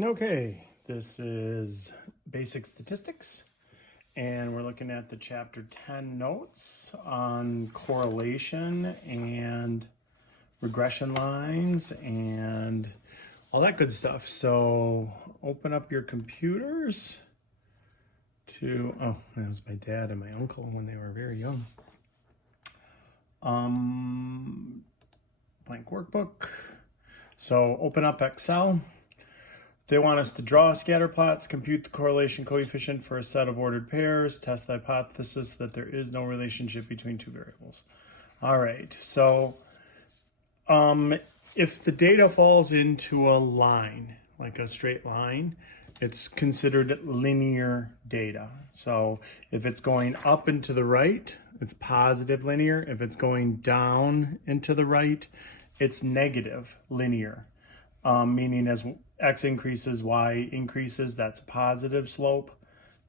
Okay, this is basic statistics, and we're looking at the chapter 10 notes on correlation and regression lines and all that good stuff. So open up your computers to, oh, that was my dad and my uncle when they were very young. Blank workbook. So open up Excel. They want us to draw scatter plots, compute the correlation coefficient for a set of ordered pairs, test the hypothesis that there is no relationship between two variables. All right, so if the data falls into a line, like a straight line, it's considered linear data. So if it's going up and to the right, it's positive linear. If it's going down and to the right, it's negative linear, meaning as x increases, y increases, that's a positive slope,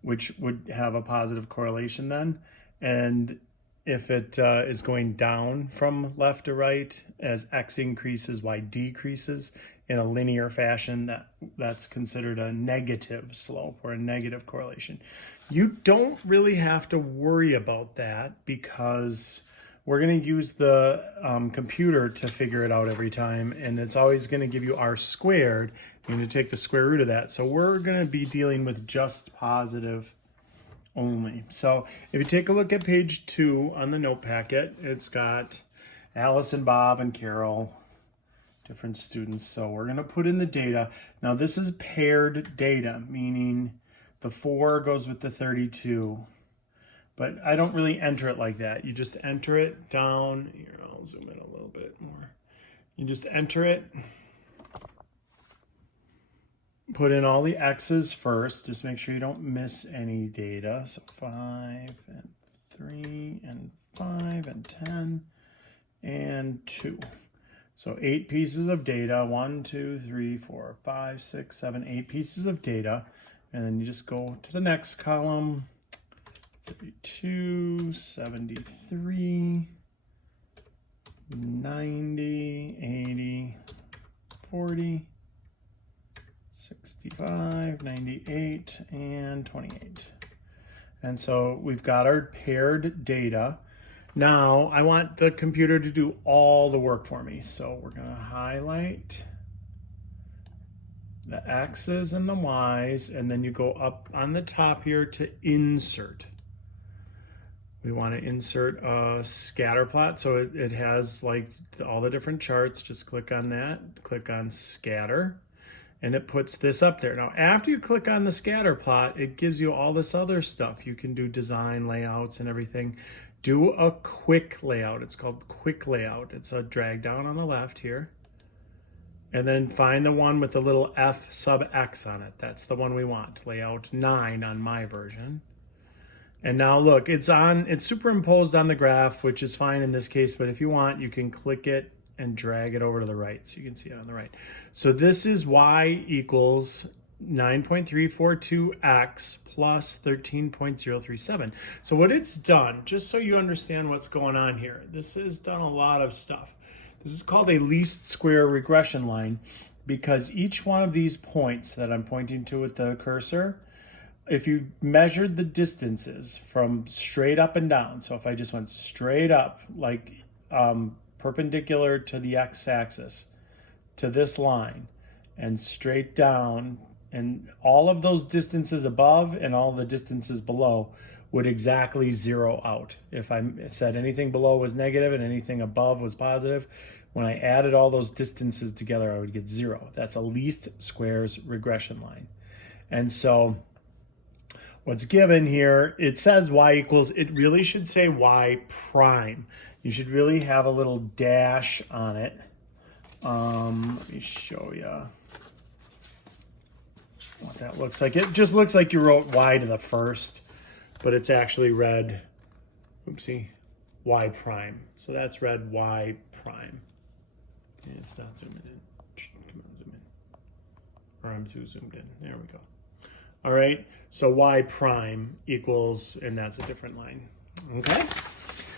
which would have a positive correlation then. And if it is going down from left to right, as x increases, y decreases in a linear fashion, that's considered a negative slope or a negative correlation. You don't really have to worry about that because we're going to use the computer to figure it out every time, and it's always going to give you r squared. You're going to take the square root of that. So we're going to be dealing with just positive only. So if you take a look at page 2 on the note packet, it's got Alice and Bob and Carol, different students. So we're going to put in the data. Now this is paired data, meaning the 4 goes with the 32. But I don't really enter it like that. You just enter it down. Here, I'll zoom in a little bit more. You just enter it. Put in all the x's first. Just make sure you don't miss any data. So 5 and 3 and 5 and 10 and 2. So 8 pieces of data. 1, 2, 3, 4, 5, 6, 7, 8 pieces of data. And then you just go to the next column. 32, 73, 90, 80, 40, 65, 98, and 28. And so we've got our paired data. Now I want the computer to do all the work for me. So we're going to highlight the x's and the y's, and then you go up on the top here to insert. We want to insert a scatter plot. So it has like all the different charts. Just click on that, click on scatter, and it puts this up there. Now, after you click on the scatter plot, it gives you all this other stuff. You can do design layouts and everything. Do a quick layout. It's called quick layout. It's a drag down on the left here. And then find the one with the little F sub X on it. That's the one we want. Layout 9 on my version. And now look, it's superimposed on the graph, which is fine in this case, but if you want, you can click it and drag it over to the right so you can see it on the right. So this is y equals 9.342x plus 13.037. So what it's done, just so you understand what's going on here, this has done a lot of stuff. This is called a least square regression line because each one of these points that I'm pointing to with the cursor, if you measured the distances from straight up and down, so if I just went straight up, like perpendicular to the x-axis, to this line, and straight down, and all of those distances above and all the distances below would exactly zero out. If I said anything below was negative and anything above was positive, when I added all those distances together, I would get 0. That's a least squares regression line. And so what's given here, it says y equals, it really should say y prime. You should really have a little dash on it. Let me show you what that looks like. It just looks like you wrote y to the first, but it's actually read, oopsie, y prime. So that's read y prime. And it's not zooming in. Come on, zoom in. Or I'm too zoomed in. There we go. All right, so y prime equals, and that's a different line, okay?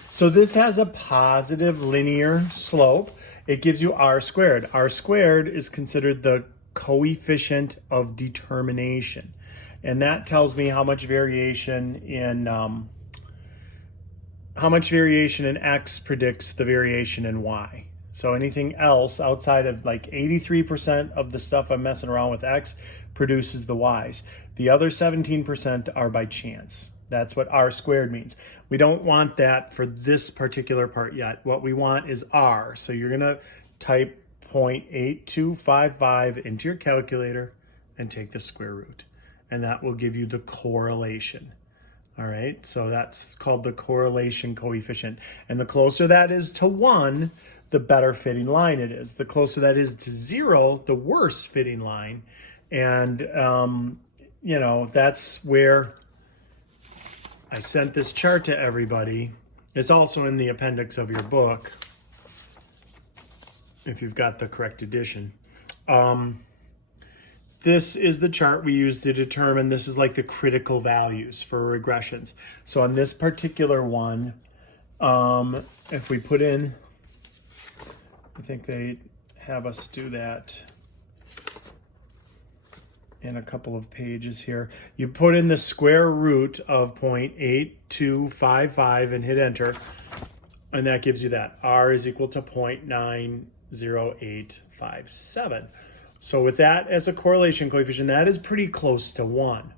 So this has a positive linear slope. It gives you r squared. R squared is considered the coefficient of determination. And that tells me how much variation in X predicts the variation in Y. So anything else outside of like 83% of the stuff I'm messing around with X produces the Y's. The other 17% are by chance. That's what R squared means. We don't want that for this particular part yet. What we want is R. So you're gonna type 0.8255 into your calculator and take the square root. And that will give you the correlation. All right, so that's called the correlation coefficient. And the closer that is to 1, the better fitting line it is. The closer that is to 0, the worse fitting line. And, you know, that's where I sent this chart to everybody. It's also in the appendix of your book, if you've got the correct edition. This is the chart we use to determine, this is like the critical values for regressions. So on this particular one, if we put in, I think they have us do that in a couple of pages here. You put in the square root of 0.8255 and hit enter, and that gives you that. R is equal to 0.90857. So with that as a correlation coefficient, that is pretty close to 1.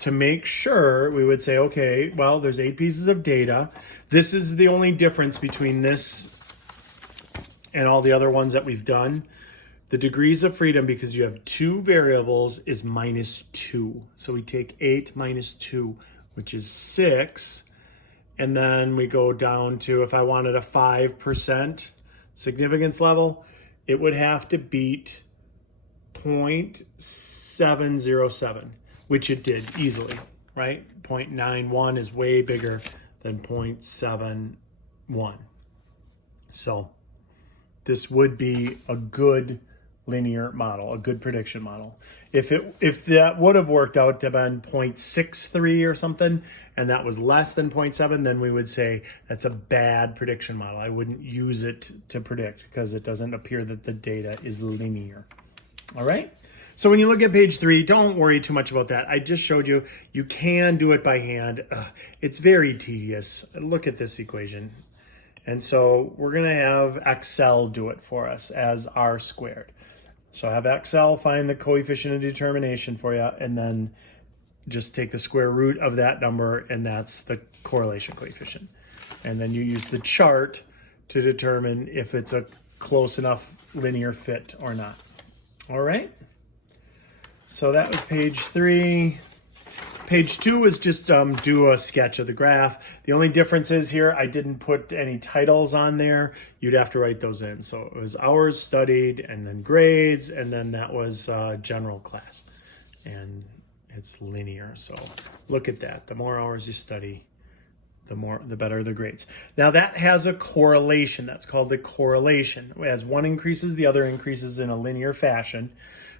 To make sure, we would say, okay, well, there's 8 pieces of data. This is the only difference between this and all the other ones that we've done. The degrees of freedom, because you have 2 variables, is -2. So we take 8 minus 2, which is 6. And then we go down to, if I wanted a 5% significance level, it would have to beat 0.707, which it did easily, right? 0.91 is way bigger than 0.71. So this would be a good linear model, a good prediction model. If that would have worked out to have been 0.63 or something, and that was less than 0.7, then we would say that's a bad prediction model. I wouldn't use it to predict because it doesn't appear that the data is linear. All right? So when you look at page 3, don't worry too much about that. I just showed you, you can do it by hand. It's very tedious. Look at this equation. And so we're gonna have Excel do it for us as R squared. So have Excel find the coefficient of determination for you, and then just take the square root of that number, and that's the correlation coefficient. And then you use the chart to determine if it's a close enough linear fit or not. All right. So that was page 3. Page 2 is just do a sketch of the graph. The only difference is here, I didn't put any titles on there. You'd have to write those in. So it was hours studied, and then grades, and then that was general class. And it's linear, so look at that. The more hours you study, the better the grades. Now that has a correlation. That's called the correlation. As one increases, the other increases in a linear fashion.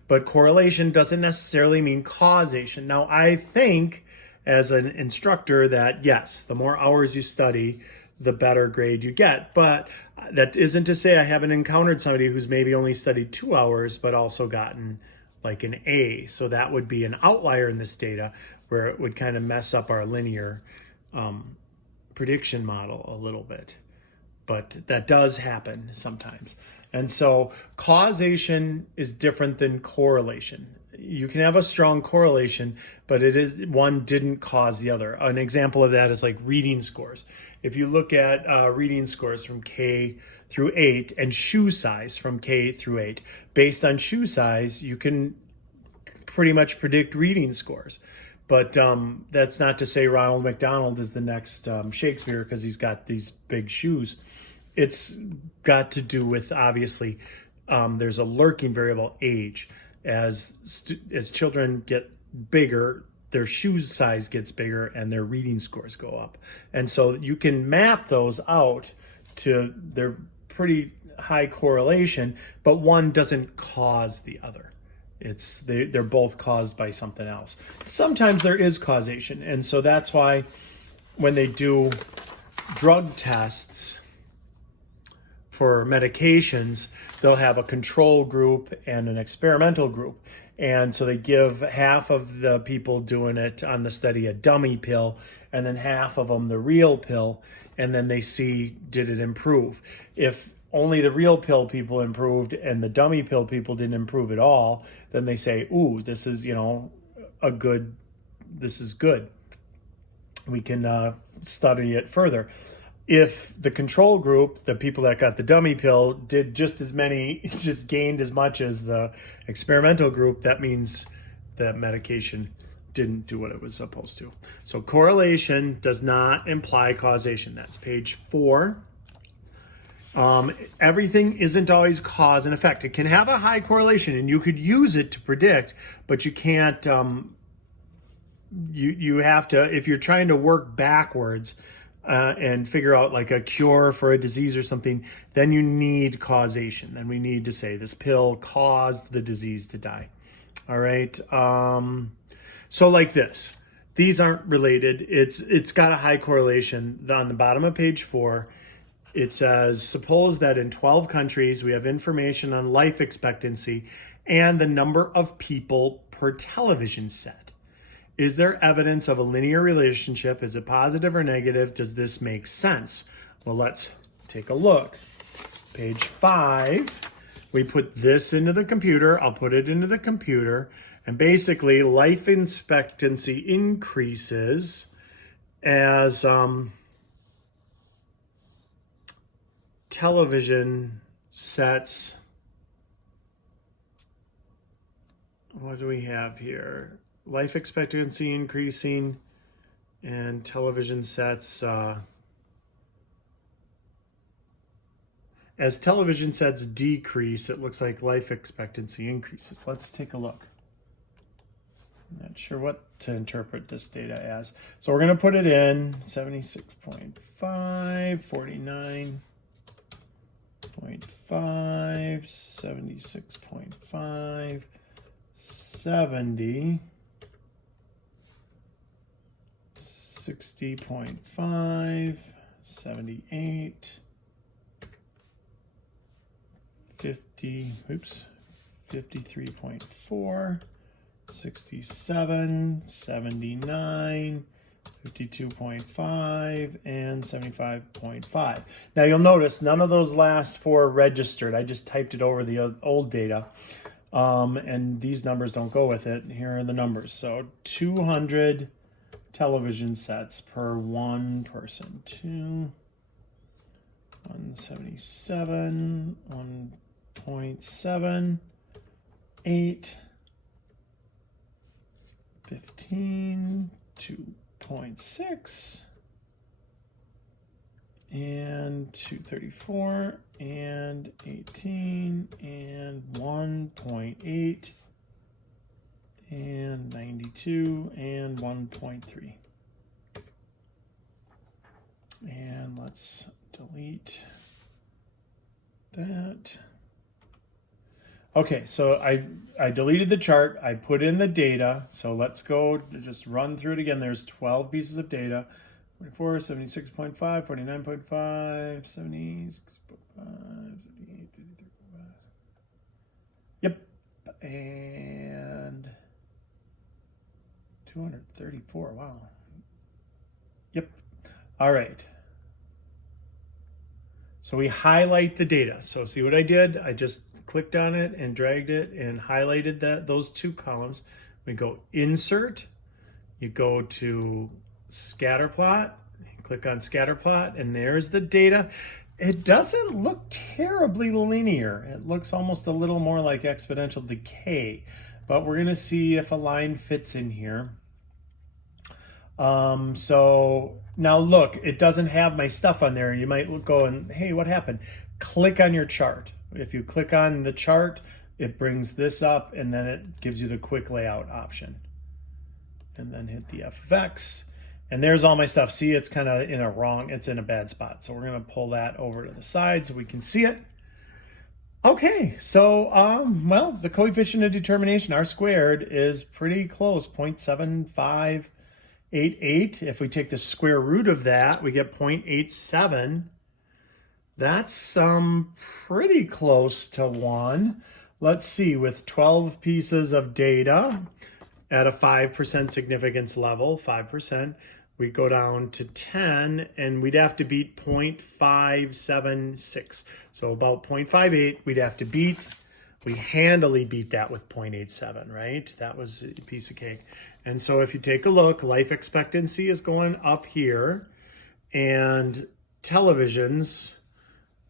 But correlation doesn't necessarily mean causation. Now, I think as an instructor that, yes, the more hours you study, the better grade you get. But that isn't to say I haven't encountered somebody who's maybe only studied 2 hours, but also gotten like an A. So that would be an outlier in this data where it would kind of mess up our linear prediction model a little bit. But that does happen sometimes. And so causation is different than correlation. You can have a strong correlation, but one didn't cause the other. An example of that is like reading scores. If you look at reading scores from K through 8 and shoe size from K through 8, based on shoe size, you can pretty much predict reading scores. But that's not to say Ronald McDonald is the next Shakespeare because he's got these big shoes. It's got to do with, obviously, there's a lurking variable, age. As children get bigger, their shoe size gets bigger and their reading scores go up. And so you can map those out to their pretty high correlation, but one doesn't cause the other. They're both caused by something else. Sometimes there is causation. And so that's why when they do drug tests for medications, they'll have a control group and an experimental group. And so they give half of the people doing it on the study a dummy pill, and then half of them the real pill, and then they see, did it improve? If only the real pill people improved and the dummy pill people didn't improve at all, then they say, ooh, this is, this is good. We can study it further. If the control group, the people that got the dummy pill, did just gained as much as the experimental group, that means the medication didn't do what it was supposed to. So correlation does not imply causation. That's page 4. Everything isn't always cause and effect. It can have a high correlation and you could use it to predict, but you can't, you have to, if you're trying to work backwards, and figure out like a cure for a disease or something, then you need causation. Then we need to say this pill caused the disease to die. All right. So like this, these aren't related. It's got a high correlation. On the bottom of page 4, it says, suppose that in 12 countries, we have information on life expectancy and the number of people per television set. Is there evidence of a linear relationship? Is it positive or negative? Does this make sense? Well, let's take a look. Page 5, we put this into the computer. I'll put it into the computer. And basically, life expectancy increases as television sets. What do we have here? Life expectancy increasing and television sets, as television sets decrease, it looks like life expectancy increases. Let's take a look. I'm not sure what to interpret this data as. So we're going to put it in 76.5, 49.5, 76.5, 70. 60.5, 78, 50, 53.4, 67, 79, 52.5, and 75.5. Now you'll notice none of those last 4 registered. I just typed it over the old data. And these numbers don't go with it. Here are the numbers. So 200 television sets per one person. 177, 1.7, 8, 15, 2.6, and 234, and 18, and 1.8, and 92, and 1.3. And let's delete that. Okay, so I deleted the chart. I put in the data. So let's go just run through it again. There's 12 pieces of data. 44, 76.5, 49.5, 76.5, 78, 53.5. Yep. And 234. Wow. Yep. All right. So we highlight the data. So see what I did? I just clicked on it and dragged it and highlighted those 2 columns. We go insert. You go to scatter plot. Click on scatter plot, and there's the data. It doesn't look terribly linear. It looks almost a little more like exponential decay, but we're gonna see if a line fits in here. So now look, it doesn't have my stuff on there. You might go and, hey, what happened? Click on your chart. If you click on the chart, it brings this up and then it gives you the quick layout option. And then hit the F of X. And there's all my stuff. See, it's kind of it's in a bad spot. So we're gonna pull that over to the side so we can see it. Okay, so, well, the coefficient of determination, R squared, is pretty close, 0.7588. If we take the square root of that, we get 0.87. That's pretty close to 1. Let's see, with 12 pieces of data at a 5% significance level, 5%, we go down to 10 and we'd have to beat 0.576. So about 0.58 we'd have to beat. We handily beat that with 0.87, right? That was a piece of cake. And so if you take a look, life expectancy is going up here and televisions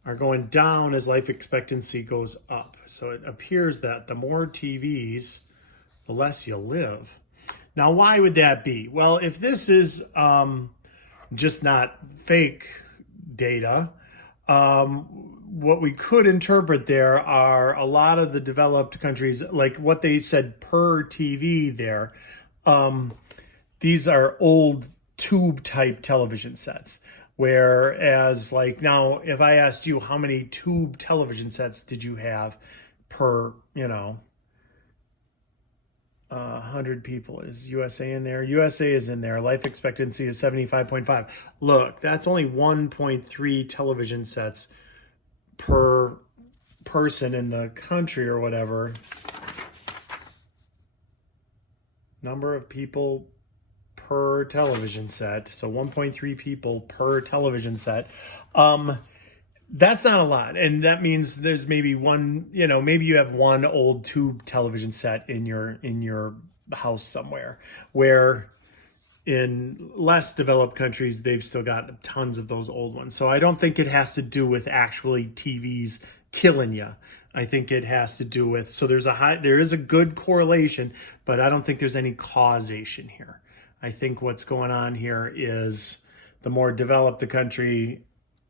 are going down as life expectancy goes up. So it appears that the more TVs, the less you live. Now, why would that be? Well, if this is just not fake data, what we could interpret there are a lot of the developed countries, like what they said per TV there. These are old tube type television sets. Whereas, like now, if I asked you how many tube television sets did you have per, 100 people, is USA in there? USA is in there. Life expectancy is 75.5. Look, that's only 1.3 television sets per person in the country or whatever. Number of people per television set, so 1.3 people per television set. That's not a lot, and that means there's maybe one, maybe you have one old tube television set in your house somewhere, where in less developed countries they've still got tons of those old ones. So I don't think it has to do with actually TVs killing you. I think it has to do with, so there is a good correlation, but I don't think there's any causation here. I think what's going on here is the more developed the country,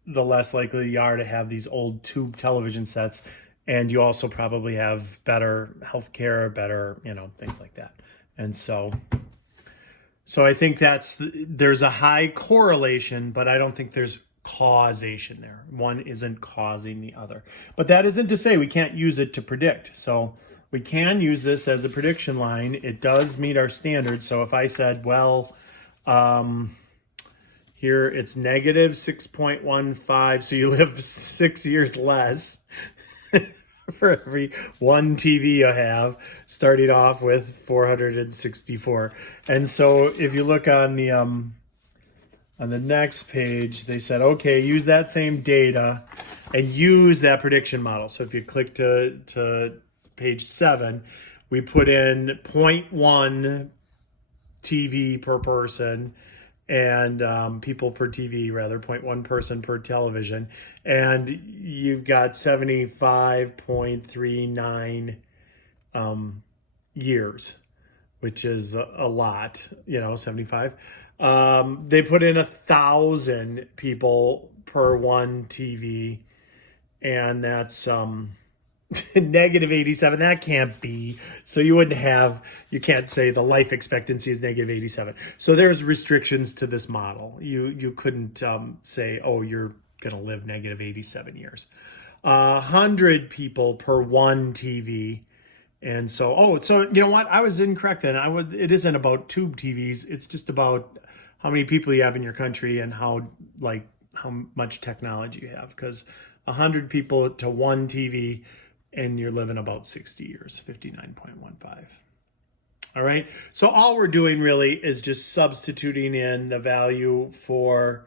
the less likely you are to have these old tube television sets. And you also probably have better healthcare, better, things like that. And so I think there's a high correlation, but I don't think there's causation there. One isn't causing the other. But that isn't to say we can't use it to predict. So we can use this as a prediction line. It does meet our standards. So if I said, well, here it's negative 6.15, so you live 6 years less for every one TV you have, starting off with 464. And so if you look on the next page, they said, okay, use that same data and use that prediction model. So if you click to page 7, we put in 0.1 TV per person and people per TV, rather, 0.1 person per television. And you've got 75.39 years, which is a lot, 75. They put in 1,000 people per one TV, and that's negative 87. That can't be. So you can't say the life expectancy is negative 87. So there's restrictions to this model. You couldn't say, oh, you're going to live negative 87 years. 100 people per one TV. And so you know what? I was incorrect then. It isn't about tube TVs. It's just about how many people you have in your country and how much technology you have. Because 100 people to one TV, and you're living about 60 years, 59.15. All right. So all we're doing really is just substituting in the value for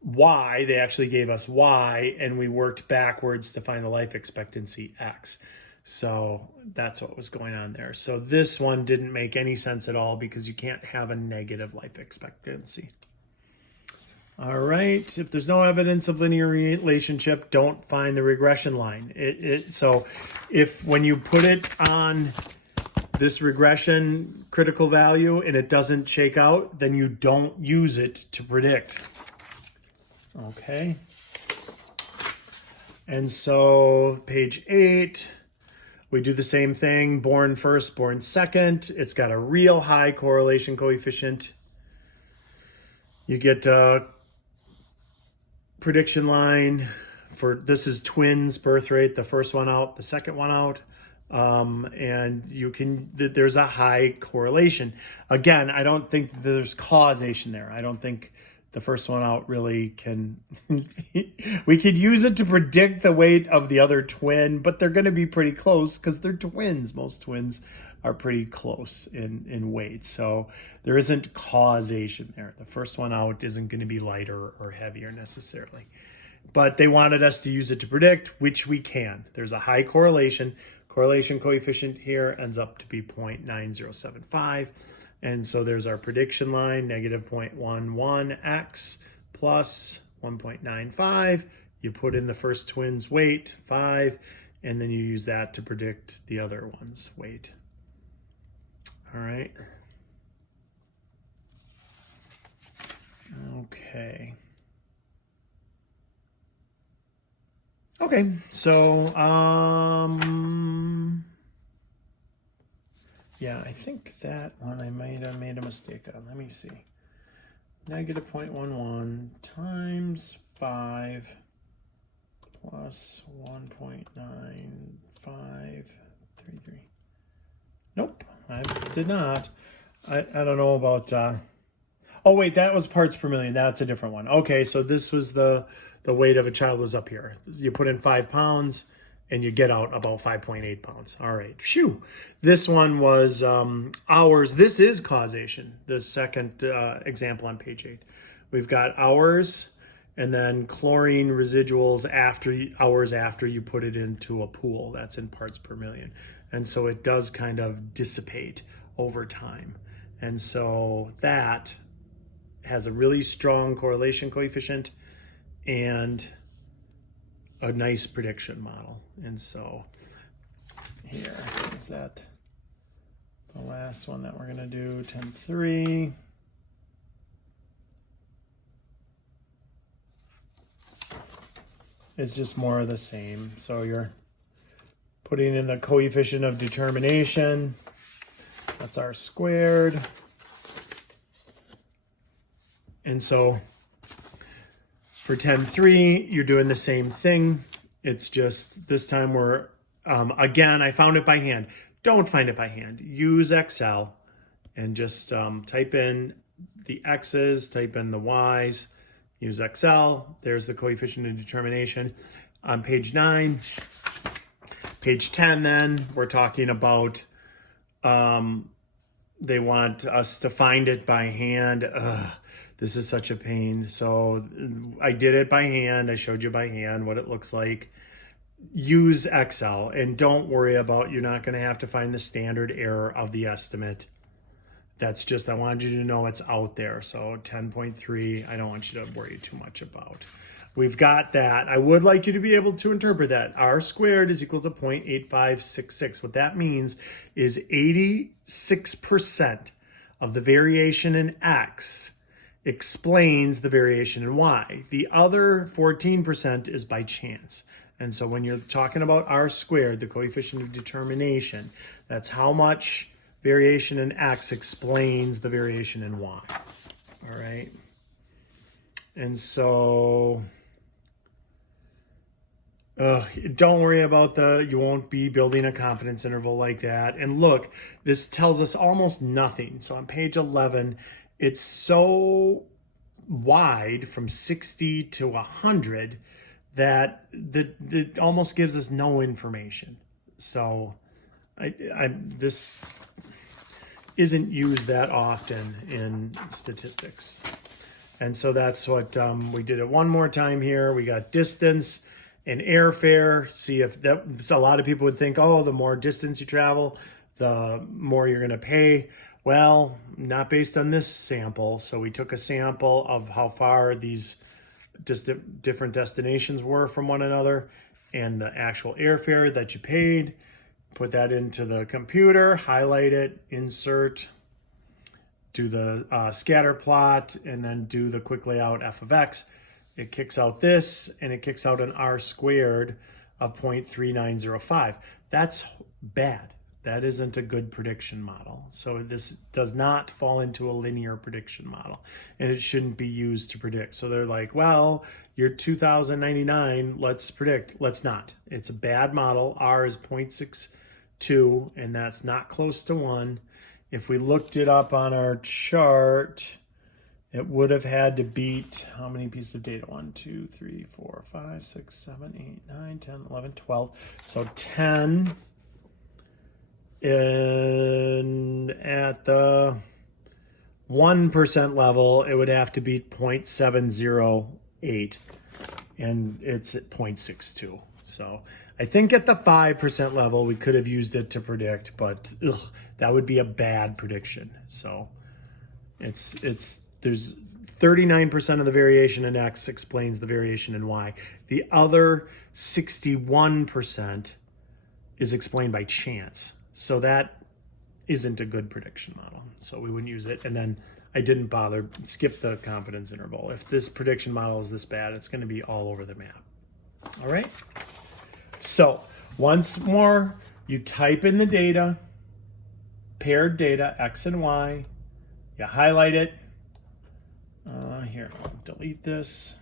Y. They actually gave us Y, and we worked backwards to find the life expectancy X. So that's what was going on there. So this one didn't make any sense at all because you can't have a negative life expectancy. All right, if there's no evidence of linear relationship, don't find the regression line. So when you put it on this regression critical value and it doesn't shake out, then you don't use it to predict. Okay. And so page 8, we do the same thing, born first, born second. It's got a real high correlation coefficient. You get prediction line for, this is twins birth rate, the first one out, the second one out. And there's a high correlation. Again, I don't think there's causation there. I don't think the first one out really can, we could use it to predict the weight of the other twin, but they're going to be pretty close because they're twins. Most twins are pretty close in weight. So there isn't causation there. The first one out isn't going to be lighter or heavier necessarily. But they wanted us to use it to predict, which we can. There's a high correlation. Correlation coefficient here ends up to be 0.9075. And so there's our prediction line, negative 0.11x plus 1.95. You put in the first twin's weight, 5, and then you use that to predict the other one's weight. All right. Okay. Okay, so yeah, I think that one I might have made a mistake on. Let me see. Negative 0.11 times 5 plus 1.9533. Nope, I did not. I don't know about... oh, wait, that was parts per million. That's a different one. Okay, so this was the weight of a child was up here. You put in 5 pounds, and you get out about 5.8 pounds. All right, phew. This one was hours. This is causation, the second example on page 8. We've got hours and then chlorine residuals hours after you put it into a pool. That's in parts per million. And so it does kind of dissipate over time. And so that has a really strong correlation coefficient and a nice prediction model. And so here is that the last one that we're going to do, 10.3. It's just more of the same. So you're putting in the coefficient of determination. That's R squared. And so for 10.3, you're doing the same thing. It's just this time we're, again, I found it by hand. Don't find it by hand. Use Excel and just type in the X's, type in the Y's, use Excel. There's the coefficient of determination. On page 9, page 10 then, we're talking about, they want us to find it by hand. This is such a pain. So I did it by hand. I showed you by hand what it looks like. Use Excel and don't worry about, you're not going to have to find the standard error of the estimate. That's just, I wanted you to know it's out there. So 10.3, I don't want you to worry too much about. We've got that. I would like you to be able to interpret that. R squared is equal to 0.8566. What that means is 86% of the variation in X explains the variation in Y. The other 14% is by chance. And so when you're talking about R squared, the coefficient of determination, that's how much variation in X explains the variation in Y. All right. And so don't worry about you won't be building a confidence interval like that. And look, this tells us almost nothing. So on page 11, it's so wide from 60 to 100 that it almost gives us no information. So this isn't used that often in statistics. And so that's what we did it one more time here. We got distance and airfare. See if a lot of people would think, oh, the more distance you travel, the more you're going to pay. Well, not based on this sample. So we took a sample of how far these different destinations were from one another and the actual airfare that you paid. Put that into the computer, highlight it, insert, do the scatter plot, and then do the quick layout f of x. It kicks out this, and it kicks out an R squared of 0.3905. That's bad. That isn't a good prediction model. So this does not fall into a linear prediction model, and it shouldn't be used to predict. So they're like, well, you're 2099, let's predict. Let's not. It's a bad model. R is 0.62, and that's not close to 1. If we looked it up on our chart, it would have had to beat how many pieces of data? 1, 2, 3, 4, 5, 6, 7, 8, 9, 10, 11, 12. So 10 at the 1% level, it would have to beat 0.708, and it's at 0.62. So I think at the 5% level, we could have used it to predict, but that would be a bad prediction. So there's 39% of the variation in X explains the variation in Y. The other 61% is explained by chance. So that isn't a good prediction model. So we wouldn't use it. And then I didn't bother, skip the confidence interval. If this prediction model is this bad, it's going to be all over the map. All right. So once more, you type in the data, paired data, X and Y. You highlight it. Here, I'll delete this.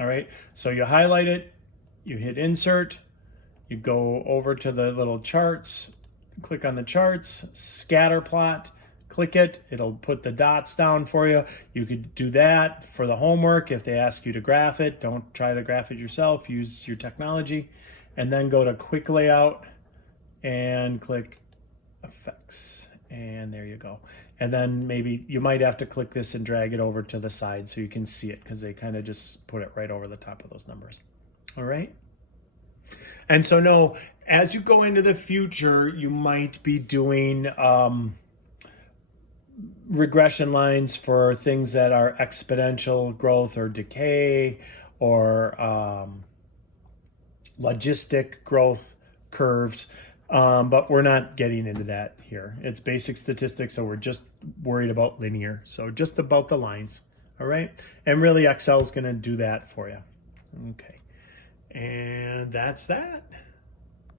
All right, so you highlight it, you hit insert, you go over to the little charts, click on the charts, scatter plot, click it, it'll put the dots down for you. You could do that for the homework if they ask you to graph it. Don't try to graph it yourself, use your technology. And then go to quick layout and click effects, and there you go. And then maybe you might have to click this and drag it over to the side so you can see it, because they kind of just put it right over the top of those numbers. All right. And so no, as you go into the future, you might be doing regression lines for things that are exponential growth or decay, or logistic growth curves. But we're not getting into that here. It's basic statistics, so we're just worried about linear. So just about the lines, all right? And really, Excel is going to do that for you. Okay, and that's that.